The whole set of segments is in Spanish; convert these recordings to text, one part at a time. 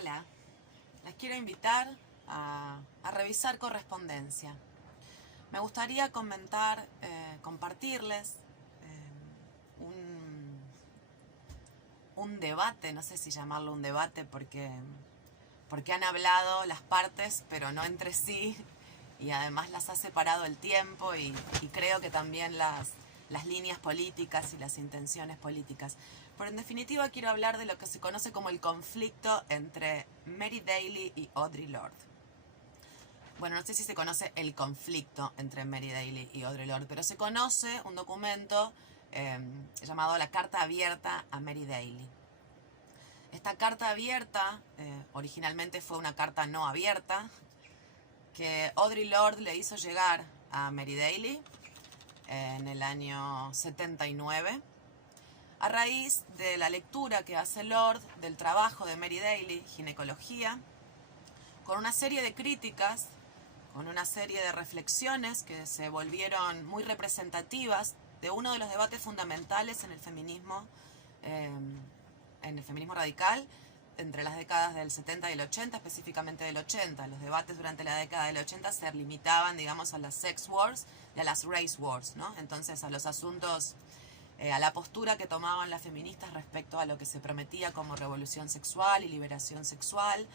Hola, les quiero invitar a revisar correspondencia. Me gustaría compartirles un debate, no sé si llamarlo un debate porque han hablado las partes, pero no entre sí, y además las ha separado el tiempo y creo que también las líneas políticas y las intenciones políticas. Pero en definitiva quiero hablar de lo que se conoce como el conflicto entre Mary Daly y Audre Lorde. Bueno, no sé si se conoce el conflicto entre Mary Daly y Audre Lorde, pero se conoce un documento llamado la Carta Abierta a Mary Daly. Esta carta abierta originalmente fue una carta no abierta que Audre Lorde le hizo llegar a Mary Daly en el año 79 a raíz de la lectura que hace Lorde del trabajo de Mary Daly, Ginecología, con una serie de críticas, con una serie de reflexiones que se volvieron muy representativas de uno de los debates fundamentales en el feminismo radical entre las décadas del 70 y el 80, específicamente del 80. Los debates durante la década del 80 se limitaban, digamos, a las sex wars y a las race wars, ¿no? Entonces, a los asuntos, a la postura que tomaban las feministas respecto a lo que se prometía como revolución sexual y liberación sexual,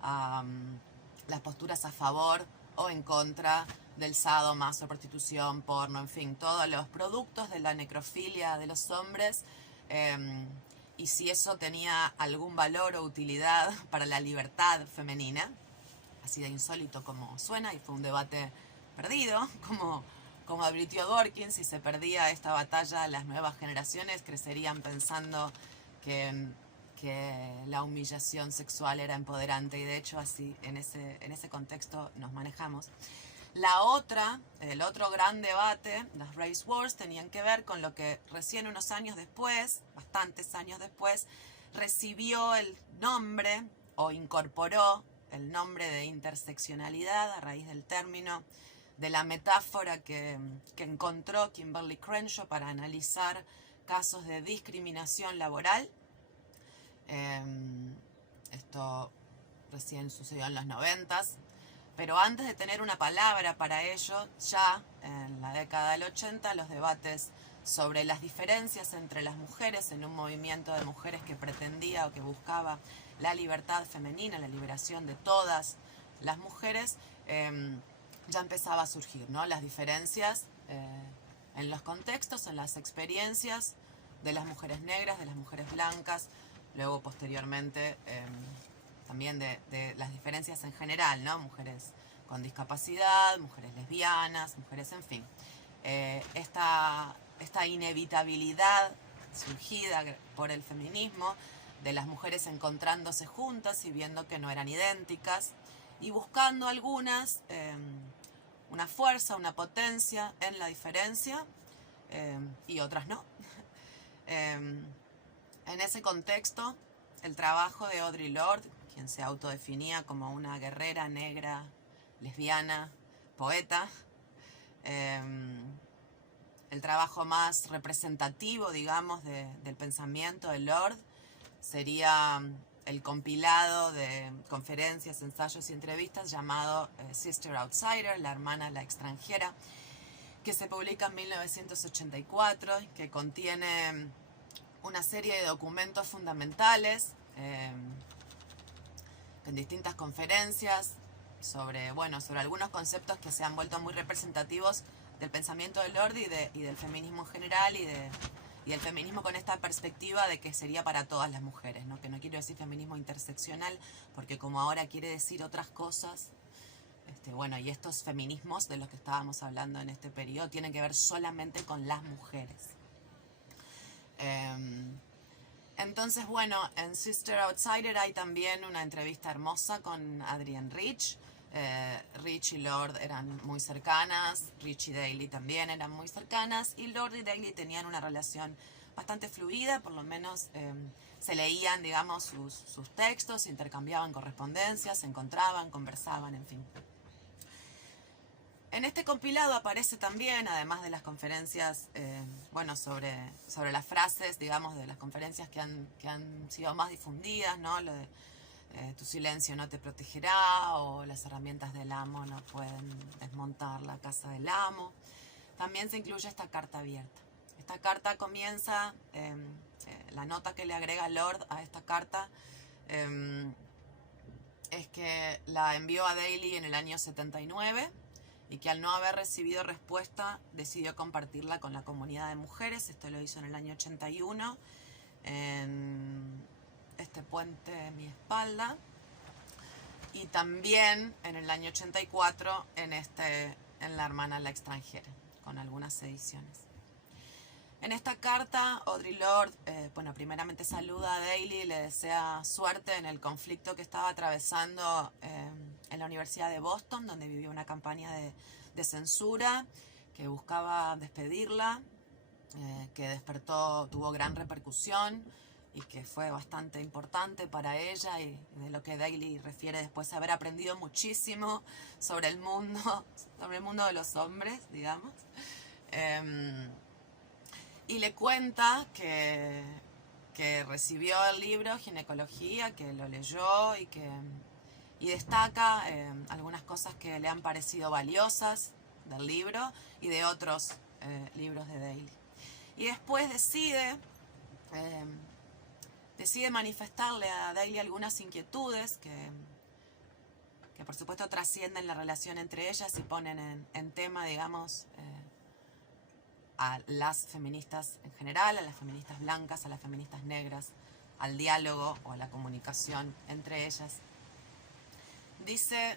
las posturas a favor o en contra del sadomaso, prostitución, porno, en fin, todos los productos de la necrofilia de los hombres, y si eso tenía algún valor o utilidad para la libertad femenina, así de insólito como suena, y fue un debate perdido, como advirtió Dworkin, si se perdía esta batalla, las nuevas generaciones crecerían pensando que la humillación sexual era empoderante, y de hecho así en ese contexto nos manejamos. El otro gran debate, las race wars, tenían que ver con lo que recién unos años después, bastantes años después, recibió el nombre o incorporó el nombre de interseccionalidad a raíz del término, de la metáfora que encontró Kimberly Crenshaw para analizar casos de discriminación laboral. Esto recién sucedió en los 90s, pero antes de tener una palabra para ello, ya en la década del 80, los debates sobre las diferencias entre las mujeres en un movimiento de mujeres que pretendía o que buscaba la libertad femenina, la liberación de todas las mujeres, ya empezaba a surgir, ¿no? Las diferencias en los contextos, en las experiencias de las mujeres negras, de las mujeres blancas, luego posteriormente también de las diferencias en general, ¿no? Mujeres con discapacidad, mujeres lesbianas, mujeres, en fin. Esta inevitabilidad surgida por el feminismo de las mujeres encontrándose juntas y viendo que no eran idénticas y buscando algunas una fuerza, una potencia en la diferencia y otras no. En ese contexto, el trabajo de Audre Lorde, quien se autodefinía como una guerrera negra, lesbiana, poeta, el trabajo más representativo, digamos, del pensamiento de Lorde sería el compilado de conferencias, ensayos y entrevistas llamado Sister Outsider, la hermana, la extranjera, que se publica en 1984, que contiene una serie de documentos fundamentales en distintas conferencias sobre algunos conceptos que se han vuelto muy representativos del pensamiento de Lorde y del feminismo en general y del feminismo con esta perspectiva de que sería para todas las mujeres, ¿no? Que no quiero decir feminismo interseccional porque como ahora quiere decir otras cosas, y estos feminismos de los que estábamos hablando en este periodo tienen que ver solamente con las mujeres. Entonces, en Sister Outsider hay también una entrevista hermosa con Adrienne Rich. Rich y Lorde eran muy cercanas, Rich y Daly también eran muy cercanas, y Lorde y Daly tenían una relación bastante fluida, por lo menos se leían, digamos, sus textos, se intercambiaban correspondencias, se encontraban, conversaban, en fin. En este compilado aparece también, además de las conferencias, sobre las frases, digamos, de las conferencias que han sido más difundidas, ¿no? Lo de tu silencio no te protegerá, o las herramientas del amo no pueden desmontar la casa del amo. También se incluye esta carta abierta. Esta carta comienza, la nota que le agrega Lord a esta carta es que la envió a Daly en el año 79 y que al no haber recibido respuesta decidió compartirla con la comunidad de mujeres. Esto lo hizo en el año 81 en este puente de mi espalda, y también en el año 84 en La hermana la extranjera, con algunas ediciones. En esta carta, Audre Lorde, primeramente saluda a Daly y le desea suerte en el conflicto que estaba atravesando en la Universidad de Boston, donde vivió una campaña de censura que buscaba despedirla, que tuvo gran repercusión y que fue bastante importante para ella, y de lo que Daly refiere después haber aprendido muchísimo sobre el mundo de los hombres, digamos. Y le cuenta que recibió el libro Ginecología, que lo leyó y destaca algunas cosas que le han parecido valiosas del libro y de otros libros de Daly. Y después decide manifestarle a Daly algunas inquietudes que por supuesto trascienden la relación entre ellas y ponen en tema, digamos, a las feministas en general, a las feministas blancas, a las feministas negras, al diálogo o a la comunicación entre ellas. Dice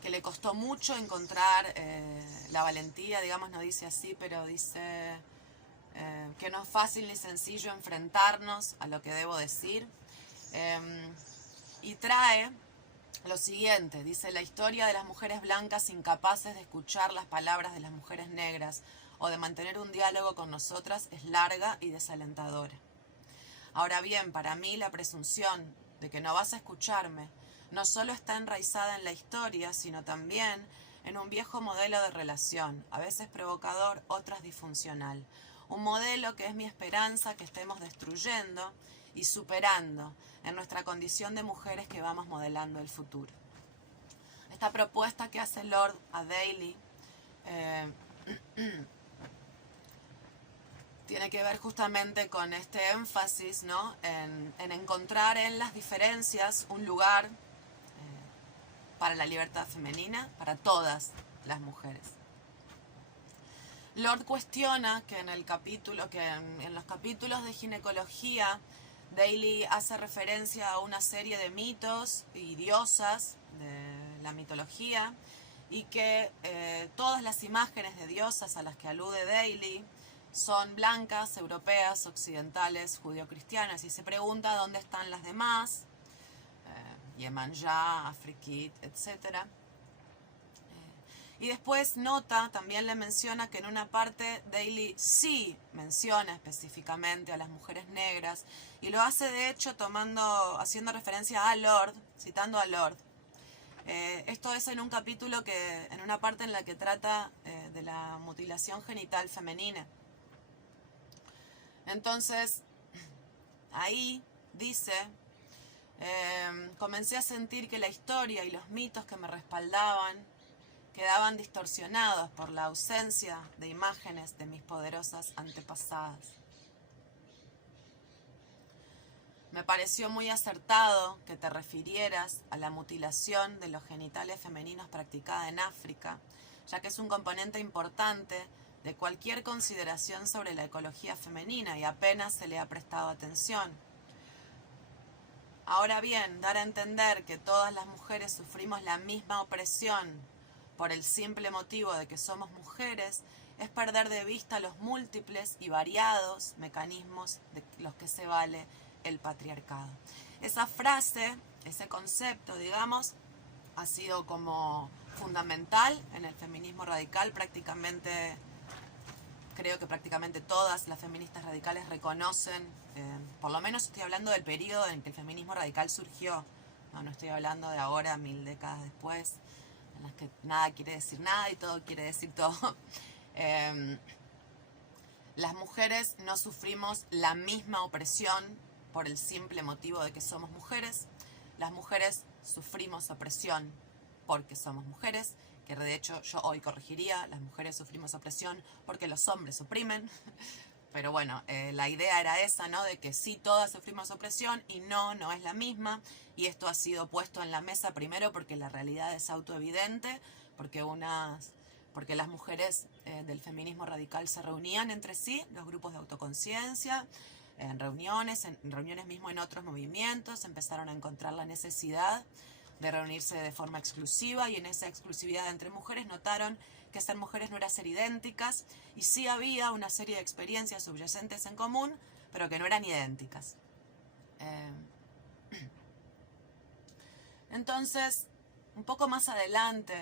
que le costó mucho encontrar la valentía, digamos, no dice así, pero dice que no es fácil ni sencillo enfrentarnos a lo que debo decir. Y trae lo siguiente, dice: la historia de las mujeres blancas incapaces de escuchar las palabras de las mujeres negras o de mantener un diálogo con nosotras es larga y desalentadora. Ahora bien, para mí la presunción de que no vas a escucharme no solo está enraizada en la historia, sino también en un viejo modelo de relación, a veces provocador, otras disfuncional. Un modelo que es mi esperanza que estemos destruyendo y superando en nuestra condición de mujeres que vamos modelando el futuro. Esta propuesta que hace Lorde a Daly tiene que ver justamente con este énfasis, ¿no? en encontrar en las diferencias un lugar para la libertad femenina, para todas las mujeres. Lorde cuestiona que en los capítulos de ginecología, Daly hace referencia a una serie de mitos y diosas de la mitología, y que todas las imágenes de diosas a las que alude Daly son blancas, europeas, occidentales, judio-cristianas, y se pregunta dónde están las demás, Yemanja, Afrikit, etc. Y después nota, también le menciona que en una parte Daly sí menciona específicamente a las mujeres negras, y lo hace de hecho haciendo referencia a Lorde, citando a Lorde. Esto es en un capítulo en una parte en la que trata de la mutilación genital femenina. Entonces, ahí dice: comencé a sentir que la historia y los mitos que me respaldaban quedaban distorsionados por la ausencia de imágenes de mis poderosas antepasadas. Me pareció muy acertado que te refirieras a la mutilación de los genitales femeninos practicada en África, ya que es un componente importante de cualquier consideración sobre la ecología femenina y apenas se le ha prestado atención. Ahora bien, dar a entender que todas las mujeres sufrimos la misma opresión por el simple motivo de que somos mujeres es perder de vista los múltiples y variados mecanismos de los que se vale el patriarcado. Esa frase, ese concepto, digamos, ha sido como fundamental en el feminismo radical. Creo que prácticamente todas las feministas radicales reconocen, por lo menos estoy hablando del periodo en que el feminismo radical surgió, no estoy hablando de ahora, 1000 décadas después, en las que nada quiere decir nada y todo quiere decir todo. Las mujeres no sufrimos la misma opresión por el simple motivo de que somos mujeres. las mujeres sufrimos opresión porque somos mujeres, que de hecho yo hoy corregiría, las mujeres sufrimos opresión porque los hombres oprimen. Pero bueno, la idea era esa, ¿no? De que sí, todas sufrimos opresión y no es la misma. Y esto ha sido puesto en la mesa primero porque la realidad es autoevidente, porque las mujeres del feminismo radical se reunían entre sí, los grupos de autoconciencia, en reuniones mismo en otros movimientos, empezaron a encontrar la necesidad de reunirse de forma exclusiva, y en esa exclusividad entre mujeres notaron que ser mujeres no era ser idénticas, y sí había una serie de experiencias subyacentes en común, pero que no eran idénticas. Entonces, un poco más adelante,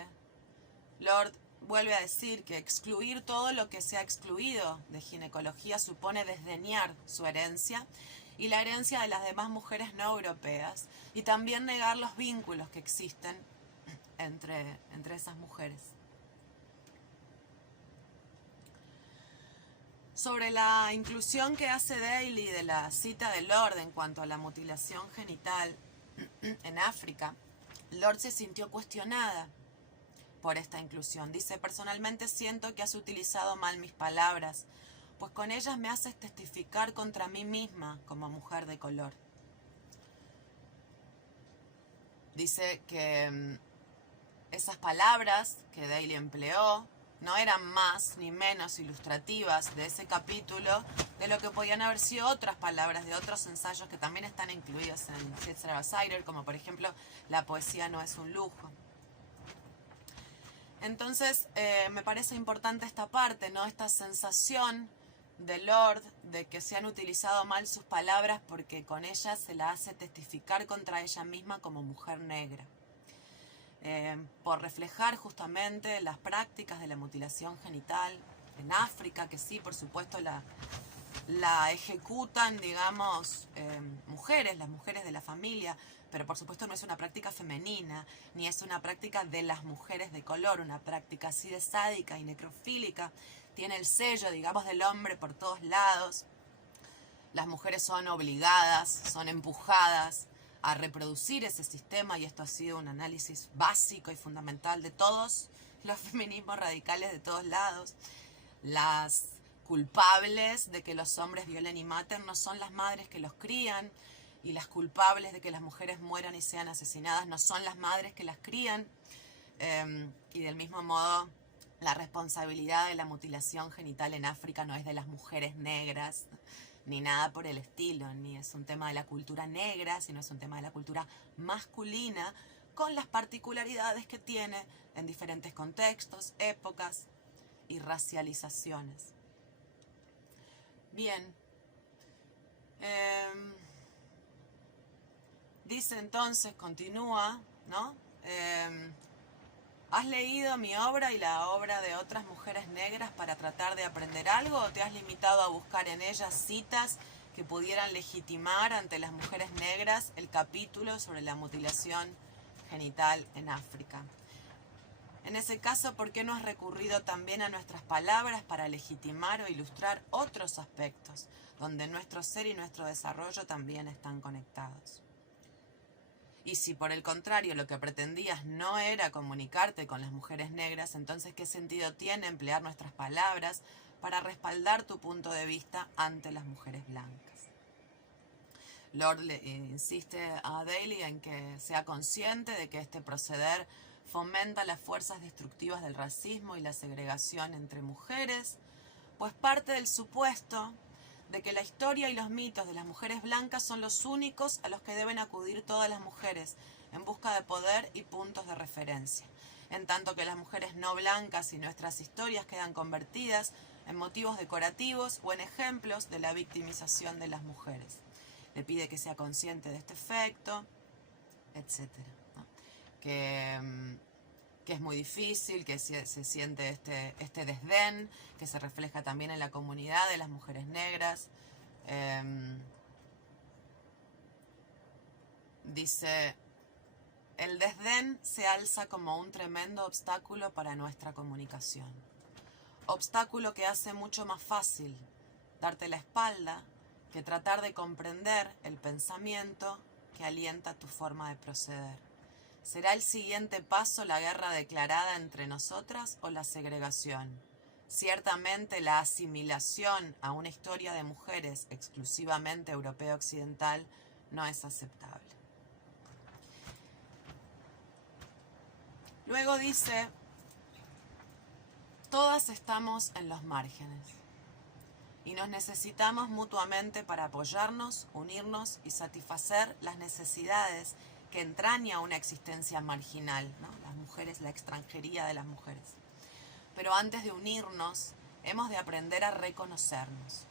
Lord vuelve a decir que excluir todo lo que se ha excluido de ginecología supone desdeñar su herencia y la herencia de las demás mujeres no europeas, y también negar los vínculos que existen entre esas mujeres. Sobre la inclusión que hace Daly de la cita de Lord en cuanto a la mutilación genital en África, Lord se sintió cuestionada por esta inclusión. Dice: personalmente siento que has utilizado mal mis palabras, pues con ellas me haces testificar contra mí misma como mujer de color. Dice que esas palabras que Daly empleó no eran más ni menos ilustrativas de ese capítulo de lo que podían haber sido otras palabras de otros ensayos que también están incluidos en Sitzler Outsider, como por ejemplo la poesía no es un lujo. Entonces me parece importante esta parte, ¿no? Esta sensación de Lord de que se han utilizado mal sus palabras porque con ellas se la hace testificar contra ella misma como mujer negra. Por reflejar justamente las prácticas de la mutilación genital en África, que sí, por supuesto, la ejecutan, digamos, las mujeres de la familia, pero por supuesto no es una práctica femenina, ni es una práctica de las mujeres de color, una práctica así de sádica y necrofílica. Tiene el sello, digamos, del hombre por todos lados. Las mujeres son obligadas, son empujadas a reproducir ese sistema, y esto ha sido un análisis básico y fundamental de todos los feminismos radicales de todos lados. Las culpables de que los hombres violen y maten no son las madres que los crían, y las culpables de que las mujeres mueran y sean asesinadas no son las madres que las crían. Y del mismo modo, la responsabilidad de la mutilación genital en África no es de las mujeres negras, ni nada por el estilo, ni es un tema de la cultura negra, sino es un tema de la cultura masculina, con las particularidades que tiene en diferentes contextos, épocas y racializaciones. Bien. Dice entonces, continúa, ¿no? ¿Has leído mi obra y la obra de otras mujeres negras para tratar de aprender algo, o te has limitado a buscar en ellas citas que pudieran legitimar ante las mujeres negras el capítulo sobre la mutilación genital en África? En ese caso, ¿por qué no has recurrido también a nuestras palabras para legitimar o ilustrar otros aspectos donde nuestro ser y nuestro desarrollo también están conectados? Y si por el contrario lo que pretendías no era comunicarte con las mujeres negras, entonces ¿qué sentido tiene emplear nuestras palabras para respaldar tu punto de vista ante las mujeres blancas? Lord le insiste a Daly en que sea consciente de que este proceder fomenta las fuerzas destructivas del racismo y la segregación entre mujeres, pues parte del supuesto de que la historia y los mitos de las mujeres blancas son los únicos a los que deben acudir todas las mujeres en busca de poder y puntos de referencia, en tanto que las mujeres no blancas y nuestras historias quedan convertidas en motivos decorativos o en ejemplos de la victimización de las mujeres. Le pide que sea consciente de este efecto, etc., ¿no? Que es muy difícil, que se siente este desdén, que se refleja también en la comunidad de las mujeres negras. Dice: el desdén se alza como un tremendo obstáculo para nuestra comunicación. Obstáculo que hace mucho más fácil darte la espalda que tratar de comprender el pensamiento que alienta tu forma de proceder. ¿Será el siguiente paso la guerra declarada entre nosotras o la segregación? Ciertamente la asimilación a una historia de mujeres exclusivamente europeo-occidental no es aceptable. Luego dice, todas estamos en los márgenes y nos necesitamos mutuamente para apoyarnos, unirnos y satisfacer las necesidades que entraña una existencia marginal, ¿no? Las mujeres, la extranjería de las mujeres. Pero antes de unirnos, hemos de aprender a reconocernos.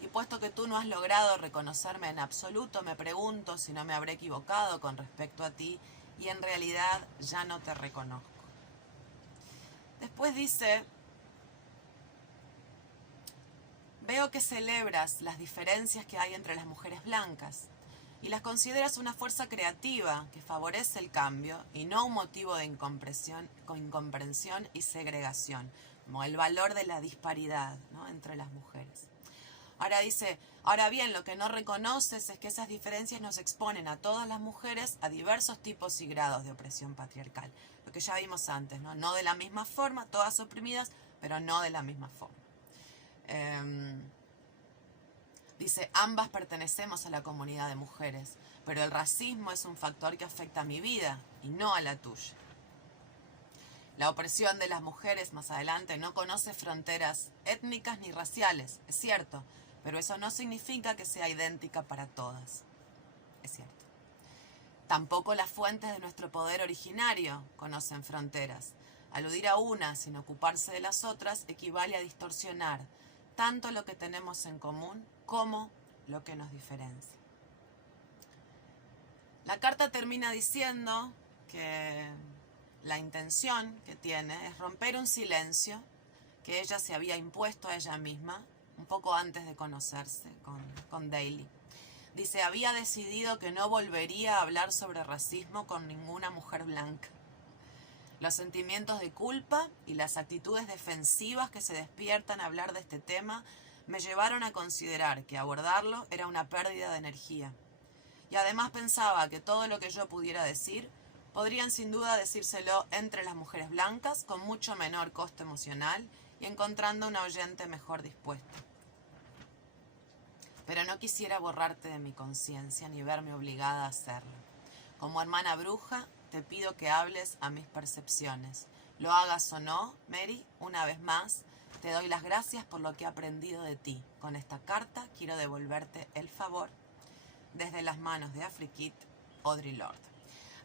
Y puesto que tú no has logrado reconocerme en absoluto, me pregunto si no me habré equivocado con respecto a ti y en realidad ya no te reconozco. Después dice, veo que celebras las diferencias que hay entre las mujeres blancas y las consideras una fuerza creativa que favorece el cambio y no un motivo de incomprensión y segregación, como el valor de la disparidad, ¿no?, entre las mujeres. Ahora dice, ahora bien, lo que no reconoces es que esas diferencias nos exponen a todas las mujeres a diversos tipos y grados de opresión patriarcal. Lo que ya vimos antes, ¿no? No de la misma forma, todas oprimidas, pero no de la misma forma. Dice, ambas pertenecemos a la comunidad de mujeres, pero el racismo es un factor que afecta a mi vida y no a la tuya. La opresión de las mujeres, más adelante, no conoce fronteras étnicas ni raciales, es cierto, pero eso no significa que sea idéntica para todas, es cierto. Tampoco las fuentes de nuestro poder originario conocen fronteras. Aludir a una sin ocuparse de las otras equivale a distorsionar tanto lo que tenemos en común como lo que nos diferencia. La carta termina diciendo que la intención que tiene es romper un silencio que ella se había impuesto a ella misma un poco antes de conocerse con Daly. Dice, había decidido que no volvería a hablar sobre racismo con ninguna mujer blanca. Los sentimientos de culpa y las actitudes defensivas que se despiertan a hablar de este tema me llevaron a considerar que abordarlo era una pérdida de energía. Y además pensaba que todo lo que yo pudiera decir podrían sin duda decírselo entre las mujeres blancas con mucho menor costo emocional y encontrando una oyente mejor dispuesta. Pero no quisiera borrarte de mi conciencia ni verme obligada a hacerlo. Como hermana bruja, te pido que hables a mis percepciones. Lo hagas o no, Mary, una vez más, te doy las gracias por lo que he aprendido de ti. Con esta carta quiero devolverte el favor. Desde las manos de Afriquit, Audre Lorde.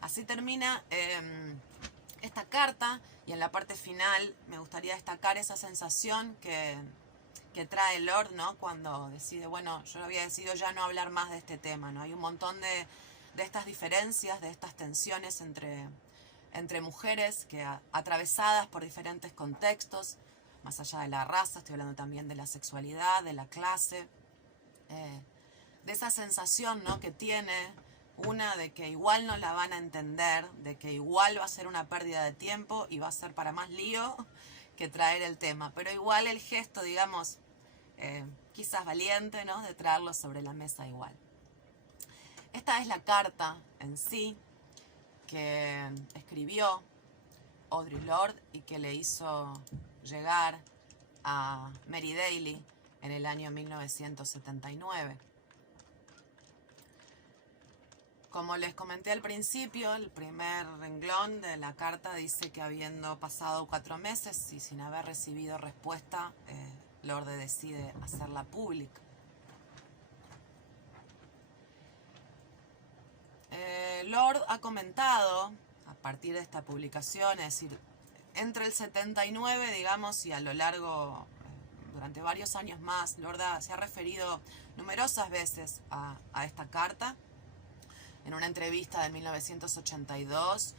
Así termina esta carta y en la parte final me gustaría destacar esa sensación que trae Lorde, ¿no?, cuando decide, bueno, yo había decidido ya no hablar más de este tema, ¿no? Hay un montón de estas diferencias, de estas tensiones entre mujeres que atravesadas por diferentes contextos, más allá de la raza, estoy hablando también de la sexualidad, de la clase, de esa sensación, ¿no?, que tiene una de que igual no la van a entender, de que igual va a ser una pérdida de tiempo y va a ser para más lío que traer el tema, pero igual el gesto, digamos, quizás valiente, ¿no?, de traerlo sobre la mesa igual. Esta es la carta en sí que escribió Audre Lorde y que le hizo llegar a Mary Daly en el año 1979. Como les comenté al principio, el primer renglón de la carta dice que habiendo pasado 4 meses y sin haber recibido respuesta, Lorde decide hacerla pública. Lorde ha comentado, a partir de esta publicación, es decir, entre el 79, digamos, y a lo largo, durante varios años más, Lorde se ha referido numerosas veces a esta carta. En una entrevista de 1982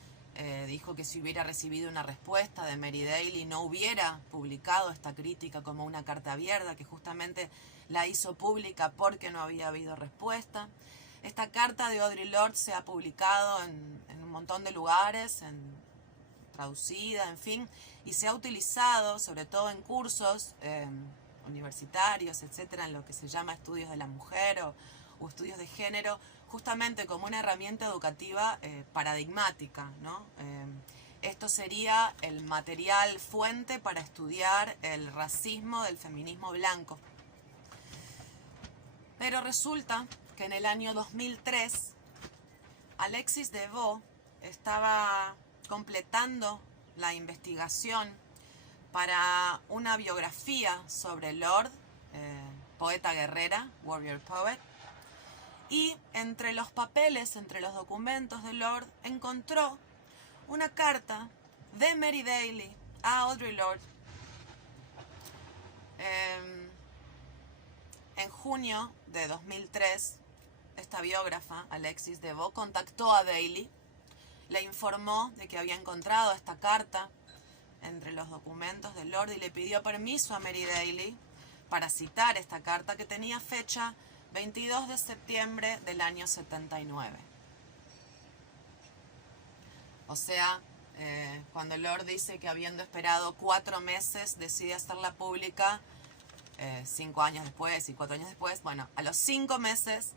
dijo que si hubiera recibido una respuesta de Mary Daly no hubiera publicado esta crítica como una carta abierta, que justamente la hizo pública porque no había habido respuesta. Esta carta de Audre Lorde se ha publicado en un montón de lugares, traducida, en fin, y se ha utilizado sobre todo en cursos universitarios, etcétera, en lo que se llama estudios de la mujer o estudios de género, justamente como una herramienta educativa paradigmática, ¿no? Esto sería el material fuente para estudiar el racismo del feminismo blanco. Pero resulta que en el año 2003, Alexis DeVoe estaba completando la investigación para una biografía sobre Lorde, poeta guerrera, warrior poet, y entre los papeles, entre los documentos de Lorde, encontró una carta de Mary Daly a Audre Lorde en junio de 2003. Esta biógrafa, Alexis DeVoe, contactó a Daly, le informó de que había encontrado esta carta entre los documentos de Lorde y le pidió permiso a Mary Daly para citar esta carta que tenía fecha 22 de septiembre del año 79. O sea, cuando Lorde dice que habiendo esperado 4 meses decide hacerla pública 5 años después y 4 años después, bueno, a los 5 meses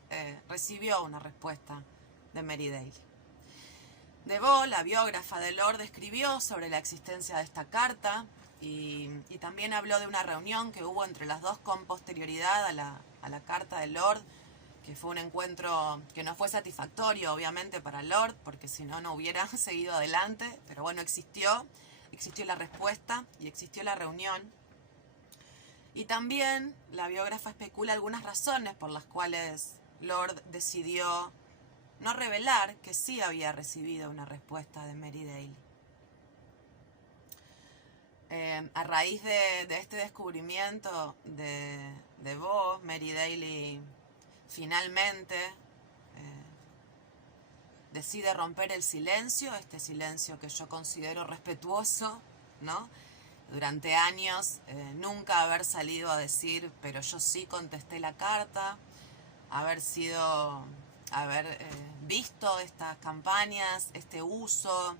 recibió una respuesta de Mary Daly. DeVoe, la biógrafa de Lorde, escribió sobre la existencia de esta carta y también habló de una reunión que hubo entre las dos con posterioridad a la carta de Lorde, que fue un encuentro que no fue satisfactorio, obviamente, para Lorde, porque si no, no hubiera seguido adelante, pero bueno, existió la respuesta y existió la reunión. Y también la biógrafa especula algunas razones por las cuales Lorde decidió no revelar que sí había recibido una respuesta de Mary Daly. A raíz de este descubrimiento de DeVoe, Mary Daly finalmente decide romper el silencio, este silencio que yo considero respetuoso, ¿no? Durante años nunca haber salido a decir, pero yo sí contesté la carta, haber visto estas campañas, este uso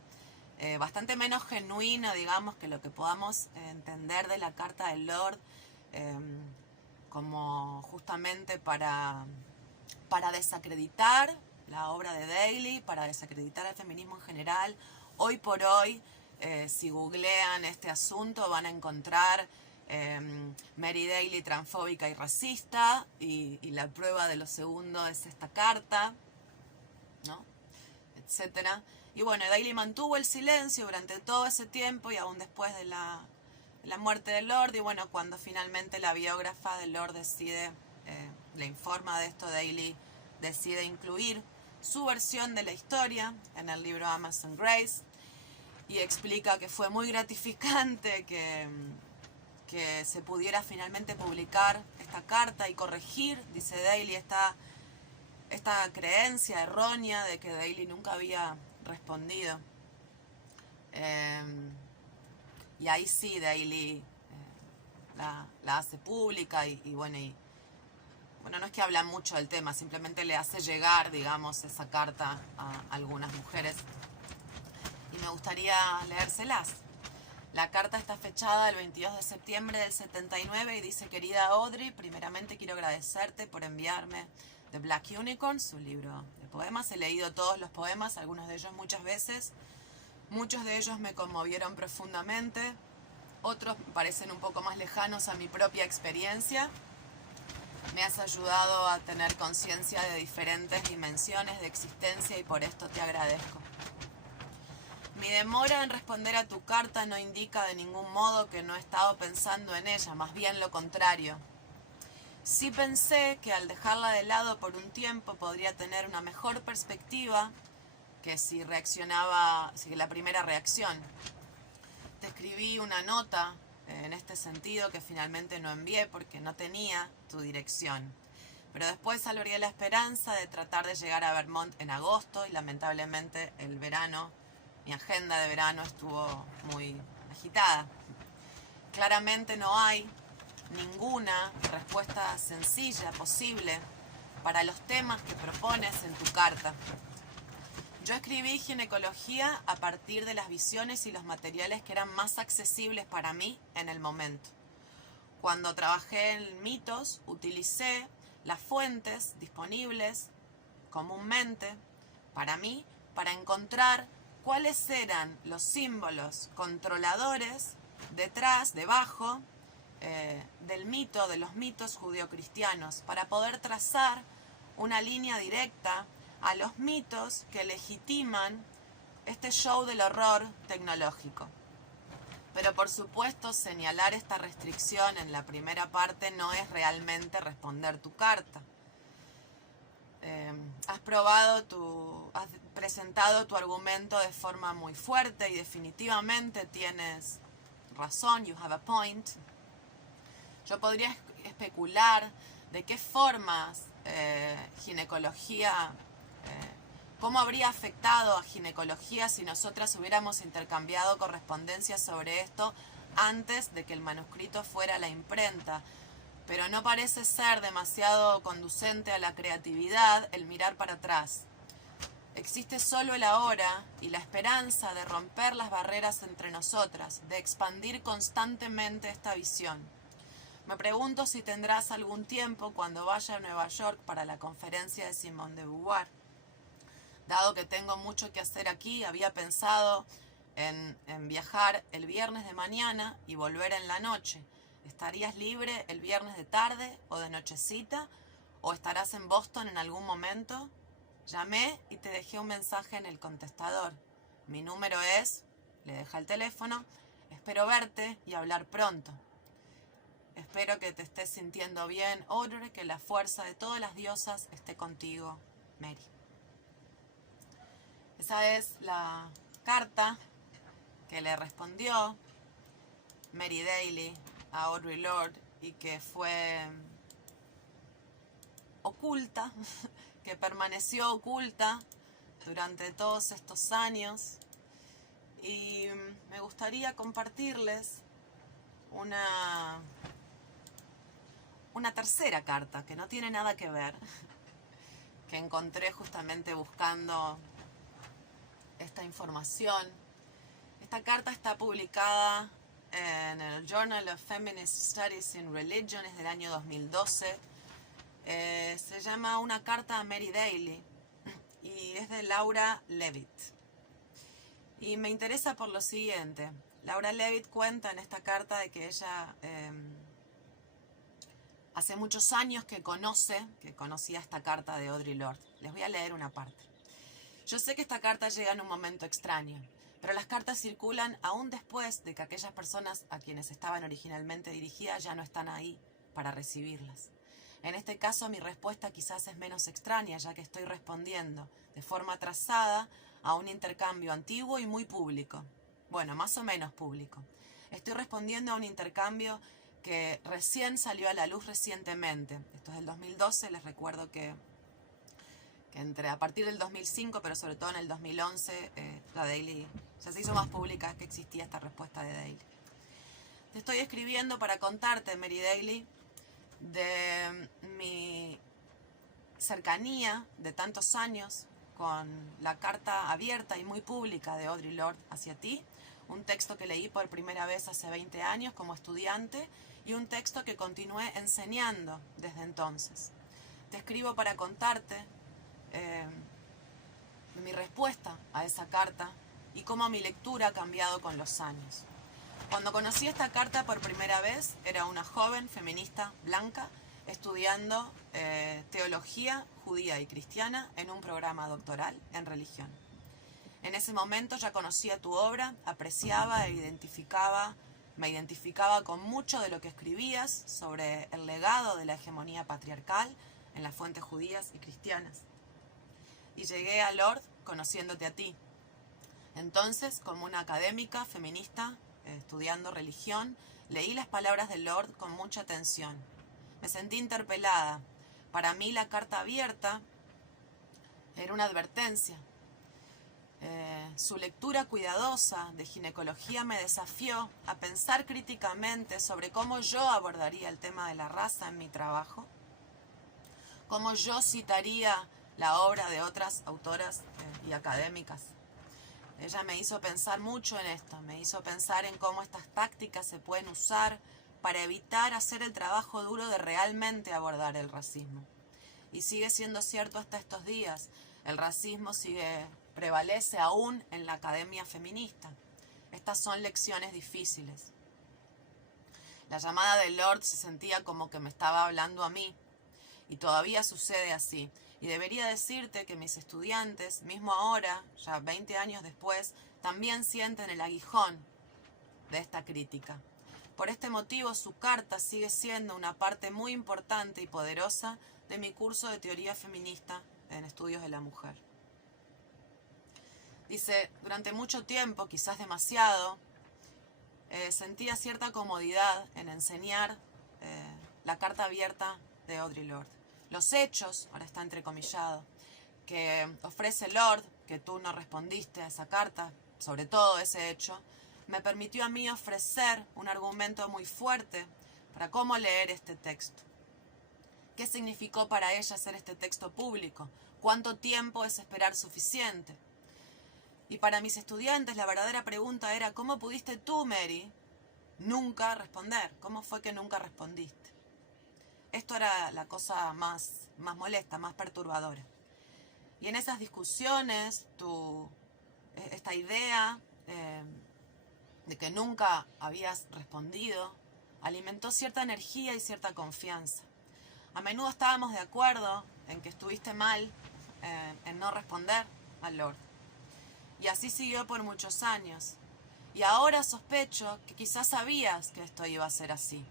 bastante menos genuino, digamos, que lo que podamos entender de la carta de Lorde, como justamente para desacreditar la obra de Daly, para desacreditar el feminismo en general. Hoy por hoy, si googlean este asunto, van a encontrar Mary Daly transfóbica y racista, y la prueba de lo segundo es esta carta, ¿no? Etcétera. Y bueno, Daly mantuvo el silencio durante todo ese tiempo y aún después de la muerte de Lorde. Y bueno, cuando finalmente la biógrafa de Lorde le informa de esto, Daly decide incluir su versión de la historia en el libro Amazon Grace y explica que fue muy gratificante que se pudiera finalmente publicar esta carta y corregir, dice Daly, esta creencia errónea de que Daly nunca había respondido. Y ahí sí Daly la hace pública y bueno, no es que habla mucho del tema, simplemente le hace llegar, digamos, esa carta a algunas mujeres. Y me gustaría leérselas. La carta está fechada el 22 de septiembre del 79 y dice: querida Audrey, primeramente quiero agradecerte por enviarme The Black Unicorn, su libro de poemas. He leído todos los poemas, algunos de ellos muchas veces. Muchos de ellos me conmovieron profundamente, otros parecen un poco más lejanos a mi propia experiencia. Me has ayudado a tener conciencia de diferentes dimensiones de existencia y por esto te agradezco. Mi demora en responder a tu carta no indica de ningún modo que no he estado pensando en ella, más bien lo contrario. Sí pensé que al dejarla de lado por un tiempo podría tener una mejor perspectiva que si la primera reacción. Te escribí una nota en este sentido que finalmente no envié porque no tenía tu dirección. Pero después albergué la esperanza de tratar de llegar a Vermont en agosto y lamentablemente mi agenda de verano estuvo muy agitada. Claramente no hay ninguna respuesta sencilla posible para los temas que propones en tu carta. Yo escribí ginecología a partir de las visiones y los materiales que eran más accesibles para mí en el momento. Cuando trabajé en mitos, utilicé las fuentes disponibles comúnmente para mí, para encontrar cuáles eran los símbolos controladores detrás, debajo del mito, de los mitos judeocristianos, para poder trazar una línea directa a los mitos que legitiman este show del horror tecnológico. Pero por supuesto, señalar esta restricción en la primera parte no es realmente responder tu carta. Has presentado tu argumento de forma muy fuerte y definitivamente tienes razón, you have a point. Yo podría especular de qué formas ginecología, cómo habría afectado a ginecología si nosotras hubiéramos intercambiado correspondencia sobre esto antes de que el manuscrito fuera a la imprenta. Pero no parece ser demasiado conducente a la creatividad el mirar para atrás. Existe solo el ahora y la esperanza de romper las barreras entre nosotras, de expandir constantemente esta visión. Me pregunto si tendrás algún tiempo cuando vaya a Nueva York para la conferencia de Simone de Beauvoir. Dado que tengo mucho que hacer aquí, había pensado en viajar el viernes de mañana y volver en la noche. ¿Estarías libre el viernes de tarde o de nochecita? ¿O estarás en Boston en algún momento? Llamé y te dejé un mensaje en el contestador. Mi número es, le deja el teléfono, espero verte y hablar pronto. Espero que te estés sintiendo bien, Audrey, que la fuerza de todas las diosas esté contigo, Mary. Esa es la carta que le respondió Mary Daly a Audre Lorde y que fue oculta, que permaneció oculta durante todos estos años. Y me gustaría compartirles una tercera carta que no tiene nada que ver, que encontré justamente buscando esta información. Esta carta está publicada en el Journal of Feminist Studies in Religion, es del año 2012. Se llama Una carta a Mary Daly y es de Laura Levitt. Y me interesa por lo siguiente. Laura Levitt cuenta en esta carta de que ella hace muchos años que conocía esta carta de Audre Lorde. Les voy a leer una parte. Yo sé que esta carta llega en un momento extraño, pero las cartas circulan aún después de que aquellas personas a quienes estaban originalmente dirigidas ya no están ahí para recibirlas. En este caso mi respuesta quizás es menos extraña, ya que estoy respondiendo de forma trazada a un intercambio antiguo y muy público. Bueno, más o menos público. Estoy respondiendo a un intercambio que recién salió a la luz recientemente. Esto es del 2012, les recuerdo que a partir del 2005, pero sobre todo en el 2011, la Daly ya se hizo más pública que existía esta respuesta de Daly. Te estoy escribiendo para contarte, Mary Daly, de mi cercanía de tantos años con la carta abierta y muy pública de Audre Lorde hacia ti, un texto que leí por primera vez hace 20 años como estudiante y un texto que continué enseñando desde entonces. Te escribo para contarte mi respuesta a esa carta y cómo mi lectura ha cambiado con los años. Cuando conocí esta carta por primera vez, era una joven feminista blanca estudiando teología judía y cristiana en un programa doctoral en religión. En ese momento ya conocía tu obra, apreciaba e me identificaba con mucho de lo que escribías sobre el legado de la hegemonía patriarcal en las fuentes judías y cristianas. Y llegué a Lorde conociéndote a ti. Entonces, como una académica feminista estudiando religión, leí las palabras de Lorde con mucha atención. Me sentí interpelada. Para mí la carta abierta era una advertencia. Su lectura cuidadosa de ginecología me desafió a pensar críticamente sobre cómo yo abordaría el tema de la raza en mi trabajo, cómo yo citaría la obra de otras autoras y académicas. Ella me hizo pensar mucho en esto, me hizo pensar en cómo estas tácticas se pueden usar para evitar hacer el trabajo duro de realmente abordar el racismo. y sigue siendo cierto hasta estos días. El racismo prevalece aún en la academia feminista. Estas son lecciones difíciles. La llamada de Lord se sentía como que me estaba hablando a mí, y todavía sucede así. Y debería decirte que mis estudiantes, mismo ahora, ya 20 años después, también sienten el aguijón de esta crítica. Por este motivo, su carta sigue siendo una parte muy importante y poderosa de mi curso de teoría feminista en estudios de la mujer. Dice, durante mucho tiempo, quizás demasiado, sentía cierta comodidad en enseñar la carta abierta de Audre Lorde. Los hechos, ahora está entrecomillado, que ofrece Lorde, que tú no respondiste a esa carta, sobre todo ese hecho, me permitió a mí ofrecer un argumento muy fuerte para cómo leer este texto. ¿Qué significó para ella hacer este texto público? ¿Cuánto tiempo es esperar suficiente? Y para mis estudiantes la verdadera pregunta era, ¿cómo pudiste tú, Mary, nunca responder? ¿Cómo fue que nunca respondiste? Esto era la cosa más molesta, más perturbadora. Y en esas discusiones, esta idea de que nunca habías respondido, alimentó cierta energía y cierta confianza. A menudo estábamos de acuerdo en que estuviste mal en no responder al Lord. Y así siguió por muchos años. Y ahora sospecho que quizás sabías que esto iba a ser así.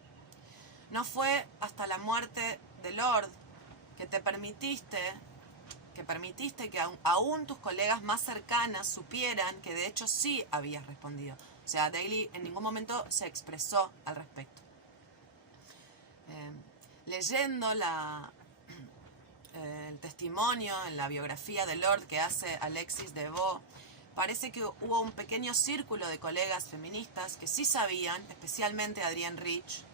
No fue hasta la muerte de Lord que permitiste que aún tus colegas más cercanas supieran que de hecho sí habías respondido. O sea, Daly en ningún momento se expresó al respecto. Leyendo el testimonio en la biografía de Lord que hace Alexis Devaux, parece que hubo un pequeño círculo de colegas feministas que sí sabían, especialmente Adrienne Rich,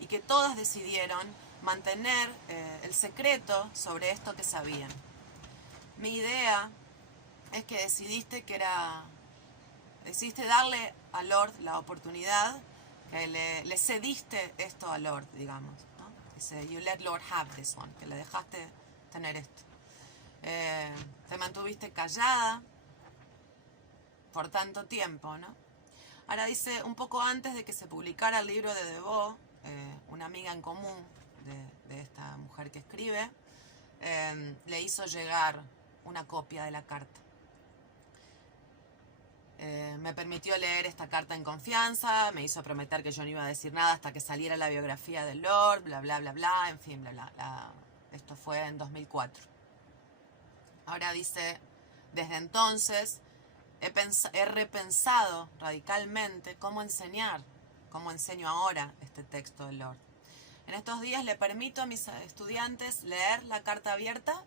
y que todas decidieron mantener el secreto sobre esto que sabían. Mi idea es que decidiste darle a Lord la oportunidad, que le cediste esto a Lord, digamos, ¿no? Dice, you let Lord have this one, que le dejaste tener esto. Te mantuviste callada por tanto tiempo, ¿no? Ahora dice, un poco antes de que se publicara el libro de Devaux, una amiga en común de esta mujer que escribe, le hizo llegar una copia de la carta. Me permitió leer esta carta en confianza, me hizo prometer que yo no iba a decir nada hasta que saliera la biografía de Lord, bla, bla, bla, bla, en fin, bla, bla. Esto fue en 2004. Ahora dice, desde entonces he repensado radicalmente cómo enseño ahora este texto de Lord. En estos días le permito a mis estudiantes leer la carta abierta,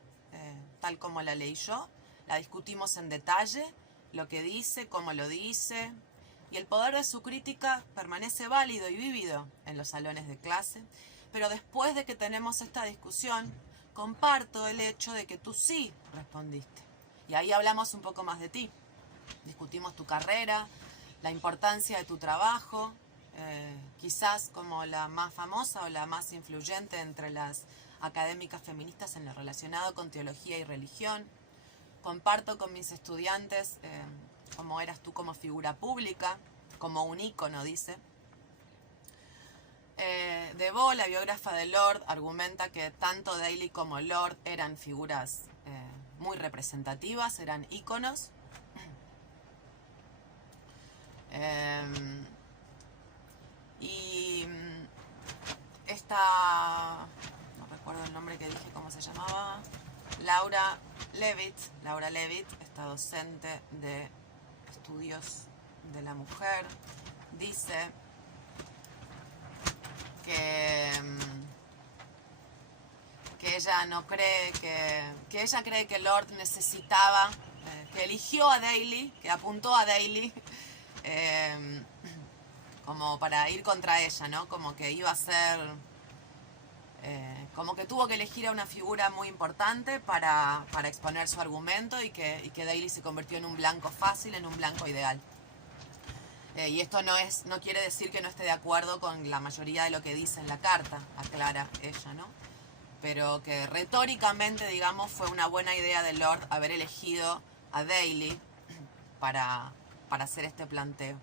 tal como la leí yo, la discutimos en detalle, lo que dice, cómo lo dice, y el poder de su crítica permanece válido y vívido en los salones de clase, pero después de que tenemos esta discusión, comparto el hecho de que tú sí respondiste. Y ahí hablamos un poco más de ti. Discutimos tu carrera, la importancia de tu trabajo, quizás como la más famosa o la más influyente entre las académicas feministas en lo relacionado con teología y religión. Comparto con mis estudiantes cómo eras tú como figura pública, como un ícono, dice. Devaux, la biógrafa de Lord, argumenta que tanto Daly como Lord eran figuras muy representativas, eran íconos. Y esta, no recuerdo el nombre que dije, cómo se llamaba, Laura Levitt, esta docente de estudios de la mujer, dice que ella no cree que ella cree que Lord necesitaba, que eligió a Daly, que apuntó a Daly como para ir contra ella, ¿no? Como que iba a ser, como que tuvo que elegir a una figura muy importante para exponer su argumento y que Daly se convirtió en un blanco fácil, en un blanco ideal. Y esto no quiere decir que no esté de acuerdo con la mayoría de lo que dice en la carta, aclara ella, ¿no? pero que retóricamente, digamos, fue una buena idea de Lord haber elegido a Daly para hacer este planteo.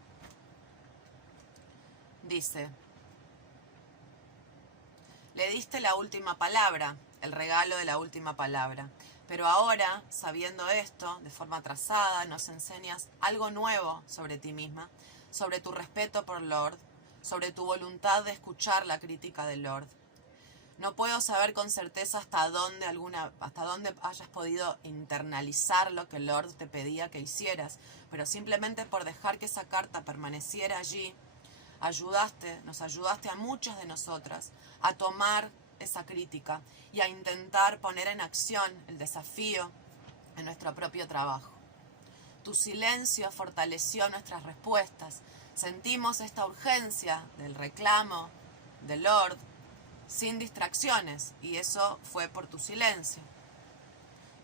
Dice: le diste la última palabra, el regalo de la última palabra. Pero ahora, sabiendo esto, de forma trazada, nos enseñas algo nuevo sobre ti misma, sobre tu respeto por Lord, sobre tu voluntad de escuchar la crítica de Lord. No puedo saber con certeza hasta dónde hayas podido internalizar lo que Lord te pedía que hicieras, pero simplemente por dejar que esa carta permaneciera allí, nos ayudaste a muchas de nosotras a tomar esa crítica y a intentar poner en acción el desafío en nuestro propio trabajo. Tu silencio fortaleció nuestras respuestas. Sentimos esta urgencia del reclamo de Lord sin distracciones, y eso fue por tu silencio.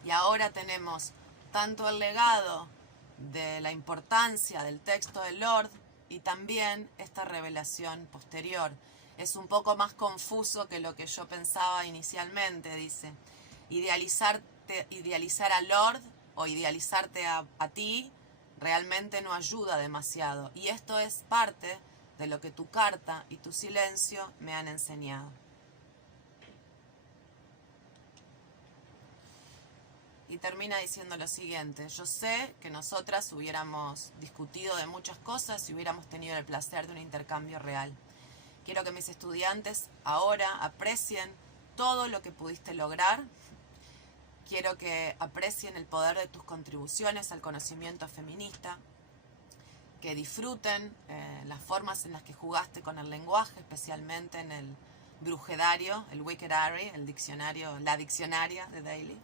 Y ahora tenemos tanto el legado de la importancia del texto de Lord y también esta revelación posterior. Es un poco más confuso que lo que yo pensaba inicialmente, dice. Idealizar a Lord o idealizarte a ti realmente no ayuda demasiado. Y esto es parte de lo que tu carta y tu silencio me han enseñado. Y termina diciendo lo siguiente: yo sé que nosotras hubiéramos discutido de muchas cosas si hubiéramos tenido el placer de un intercambio real. Quiero que mis estudiantes ahora aprecien todo lo que pudiste lograr. Quiero que aprecien el poder de tus contribuciones al conocimiento feminista, que disfruten las formas en las que jugaste con el lenguaje, especialmente en el brujedario, el Wickedary, la diccionaria de Daly.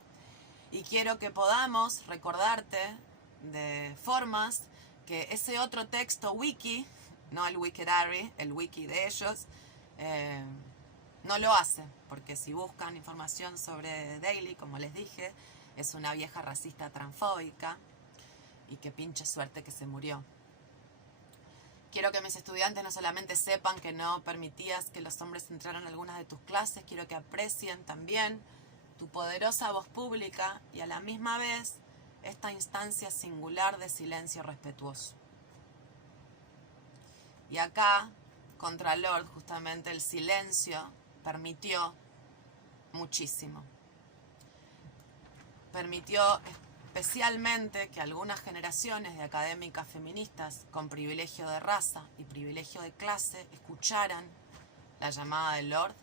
Y quiero que podamos recordarte de formas que ese otro texto wiki, no el Wikidary, el wiki de ellos, no lo hace. Porque si buscan información sobre Daly, como les dije, es una vieja racista transfóbica y qué pinche suerte que se murió. Quiero que mis estudiantes no solamente sepan que no permitías que los hombres entraran a algunas de tus clases, quiero que aprecien también tu poderosa voz pública y a la misma vez esta instancia singular de silencio respetuoso. Y acá, contra Lord, justamente el silencio permitió muchísimo. Permitió especialmente que algunas generaciones de académicas feministas con privilegio de raza y privilegio de clase escucharan la llamada de Lord,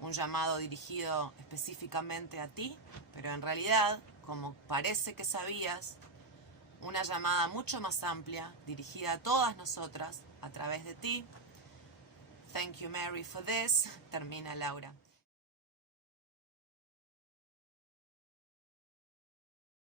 un llamado dirigido específicamente a ti, pero en realidad, como parece que sabías, una llamada mucho más amplia, dirigida a todas nosotras, a través de ti. Thank you, Mary, for this. Termina Laura.